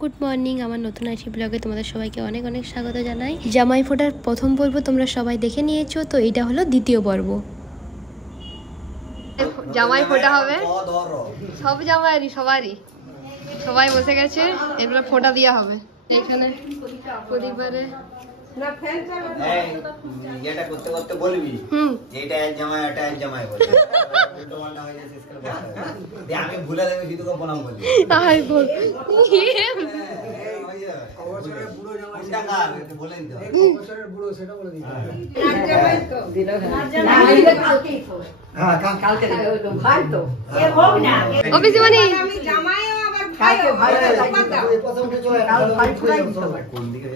Good morning, আমার নতুন IT ব্লগে তোমাদের সবাইকে অনেক অনেক স্বাগত জানাই। জামাই ফোটার প্রথম পর্ব তোমরা সবাই দেখে নিয়েছো, তো এটা হলো দ্বিতীয় পর্ব। জামাই ফোটা হবে সব জামাইরই, সবাই বসে গেছে, এরপরে ফোটা দেওয়া হবে। এখানে পরিবারে এটা করতে করতে বলবি এটা এক জামাই এটা এক জামাই বলে উল্টোপাল্টা হয়ে যাচ্ছে স্কুল করতে আমি ভুলে দেব শুধু কো প্রণাম বলি তাই বল অবসরের বুড়ো জামাই টাকার বলেন তো অবসরের বুড়ো সেটা বলে দিই এক জামাই তো দিল না কালকেই তো হ্যাঁ কালকে তো ভাই তো এ হোক না অফিসে মানে আমি জামাইও আবার ভাইও এই প্রথমটা চলে কাল ভাই ফুরাই কোন দিকে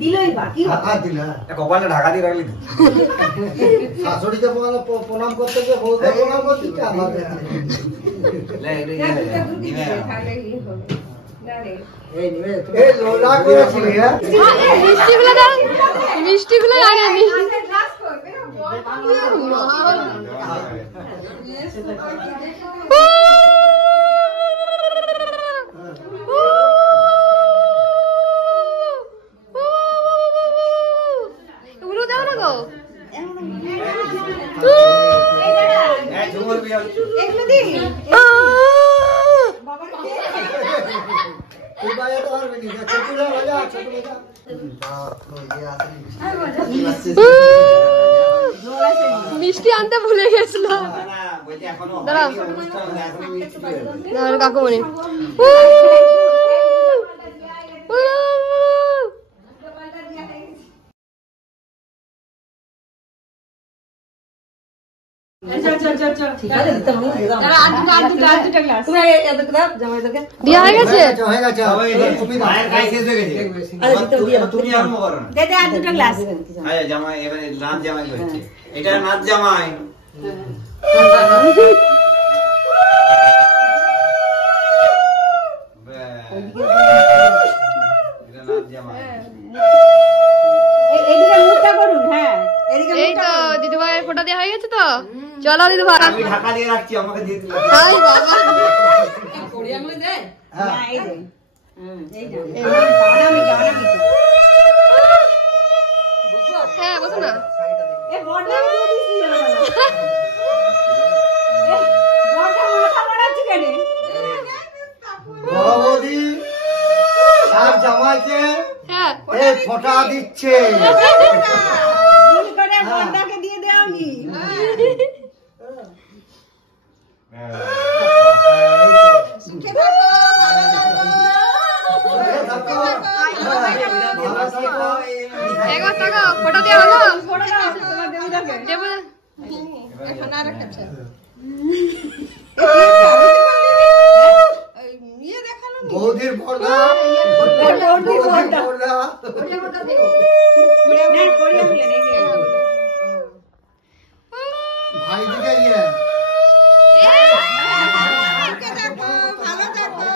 দিলই বাকি দিল কপালে ঢাকা দিয়ে রাখলি শাশুড়িকে প্রণাম করতে গিয়ে বউকে প্রণাম করতে কি আমাদের লে দিবে এই নিবে এই লোলা করেছিস হ্যাঁ মিষ্টিগুলো আগে নি মিষ্টি আনতে ভুলে গেছিলাম। কাকুমণি এটা নাচ জামাই এই তো দিদি ভাইয়ের ফটো দেওয়া হয়ে গেছে, তো চলো দিদি ভাই আমি ঢাকা দিয়ে রাখছি আমাকে দিয়ে দিলাম হ্যাঁ বসো না জামাইকে ফোঁটা দিচ্ছে দিয়ে দেওনি একবার টাকা ফটো দেওয়া হলো এখন আর একটা বৌদির বড়া ভাই দিকে গিয়ে ভালো থাকো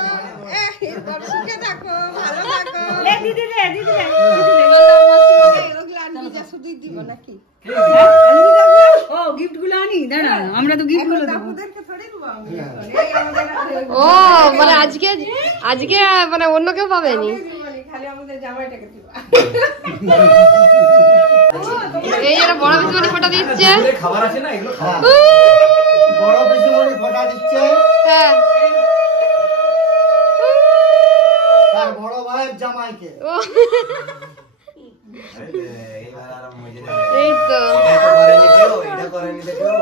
সুখে থাকো ভালো থাকো দিদি রে শুধু দিব নাকি ও গিফট গুলো আনি দাঁড়া আমরা তো গিফট গুলো দেবো ও মানে আজকে মানে অন্য কেউ পাবেনি, খালি আমাদের জামাইটাকে দিবা। এই যারা বড় পিসিমণি ফটো দিচ্ছে, খাবার আছে না এগুলো খাওয়া বড় পিসিমণি ফটো দিচ্ছে, হ্যাঁ তার বড় ভাইয়ের জামাইকে এই তো এটা করেনি দেখো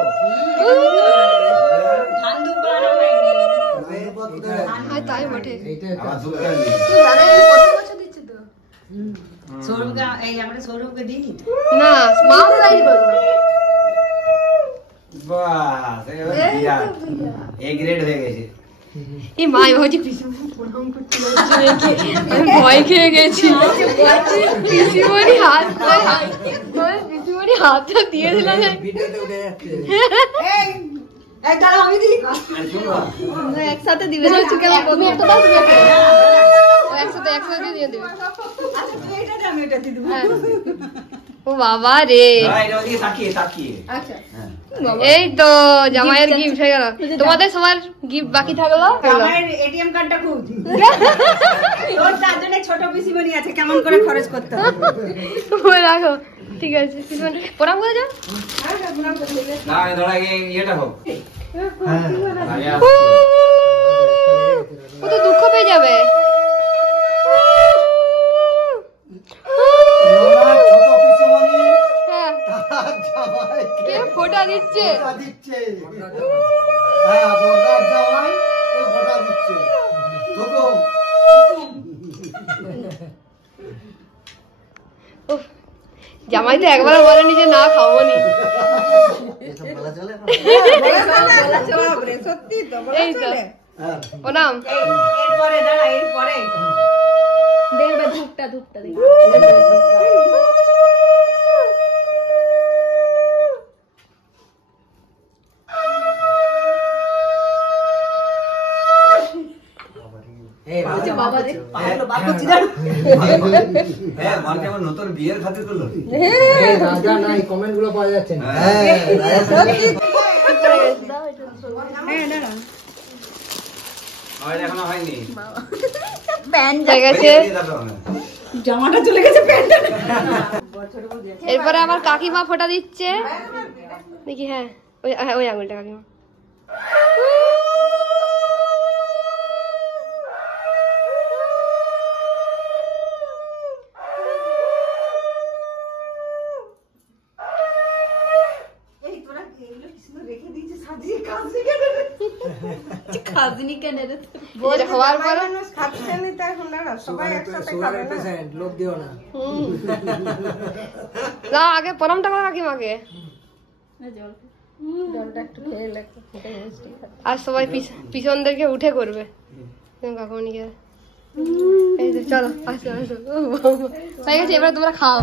তাই বটে না মা গ্রেড হয়ে গেছে। এই মা ভাবছি পিসিমণি প্রণাম করতে যাচ্ছে নাকি, আমি ভয় খেয়ে গেছি। পিসিমণি হাতটা দিয়ে দিলাম একসাথে দিবে, তুমি একটা দাও, তুমি একসাথে দিয়ে দেবে। ও বাবা রে, এই তো জামাইয়ের গিফট হয়ে গেল। তোমাদের সবার গিফট বাকি থাকলো। এটিএম কার্ডটা খুব ছোট পিসিমণি আছে, কেমন করে খরচ করতে হবে। ও রাখো, ঠিক আছে। পিসিমণি প্রণাম করে যাও। না দাঁড়া এটা হোক। ও তো দুঃখ পেয়ে যাবে। হ্যাঁ, কে ফোঁটা দিচ্ছে? উফ, জামাই তো একবার বলেনি যে না খাবো নি। সত্যি তো এই তো প্রণাম। এরপরে দাঁড়া, এরপরে দেখবে ধূপটা দেখবে। নতুন বিয়ের খাতির করলো। রাজা নাই, কমেন্ট গুলো পাওয়া যাচ্ছে না। এখনো হয়নি। জামাটা চলে গেছে, প্যান্টটা। এরপরে আমার কাকিমা ফোঁটা দিচ্ছে দেখি। হ্যাঁ, ওই আঙুলটা কাকিমা। খাজনি কেন রে? হওয়ার পরে লোক দিও না। না, আগে প্রণামটা করো কাকিমাকে। আর সবাই পিছন দিকে উঠে করবে কাকুমনিকে। এই তো চলো, আসো আসো। হয়ে গেছে, এবার তোমরা খাও।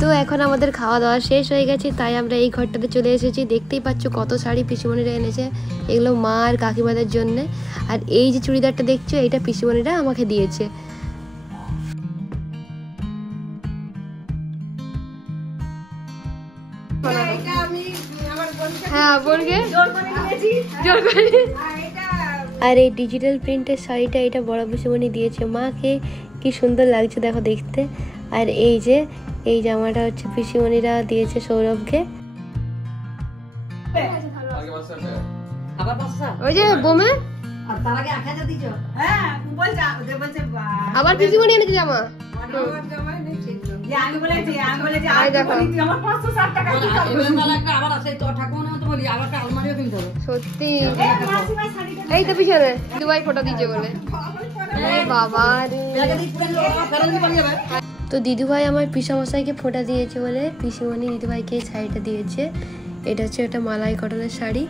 তো এখন আমাদের খাওয়া দাওয়া শেষ হয়ে গেছে, তাই আমরা এই ঘরটাতে চলে এসেছি। দেখতেই পাচ্ছ কত শাড়ি পিসিমণিরা এনেছে, এগুলো মা আর কাকিমাদের জন্য। আর এই যে চুড়িদারটা দেখছো, এইটা পিসিমণিরা আমাকে দিয়েছে। হ্যাঁ, বোনকে জোর করে। আর এই ডিজিটাল প্রিন্টের শাড়িটা এটা বড় পিসিমণি দিয়েছে মাকে। কি সুন্দর লাগছে দেখো দেখতে। আর এই যে এই জামাটা হচ্ছে পিসিমণিরা দিয়েছে সৌরভকে। ওই যে বোমে আবার পিসিমণি এনেছে জামা। সত্যি, এই তো পিছনে দুবাই ফটো দিয়েছে বলে। বাবা তো দিদিভাই আমার পিসামশাইকে ফোঁটা দিয়েছে বলে পিসিমণি দিদিভাইকে এই শাড়িটা দিয়েছে। এটা হচ্ছে একটা মালাই কটনের শাড়ি।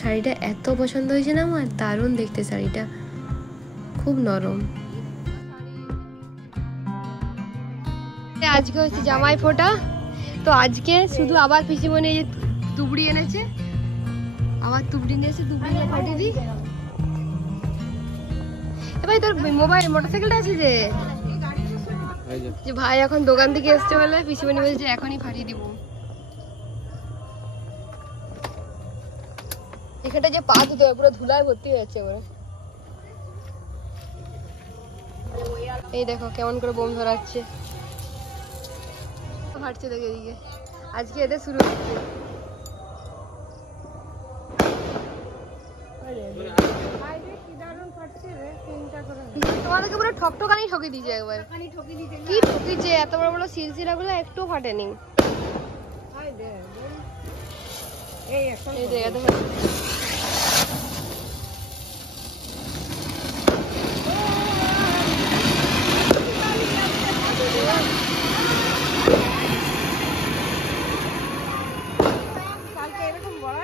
শাড়িটা এত পছন্দ হয়েছে না আমার, দারুণ দেখতে শাড়িটা, খুব নরম। আজকে হচ্ছে জামাই ফোঁটা। তো আজকে শুধু আবার পিসিমণি এই যে তুবড়ি এনেছে, আবার তুবড়ি নিয়েছে, তুবড়ি নিয়ে ফাটিয়ে দিই। ভাই তোর মোবাইল মোটরসাইকেলটা আছে যে ভাই এখন দোকান থেকে এসছে বলে পিসিমণি বলছে এখনই ফাটিয়ে দিব। এখানটা যে পা ধুতে হবে পুরো ধুলায় ভর্তি হয়েছে ওরা। এই দেখো কেমন করে বোম ধরাচ্ছে, ফাটছে দেখে এদিকে। আজকে এদের শুরু হচ্ছে। তোমাদেরকে পুরো ঠকঠকানি ঠকে দিয়েছে একবার। কি ঠকিছে, এত বড় বড় সিলসিলা গুলো একটু ফাটেনি। এরকম বড়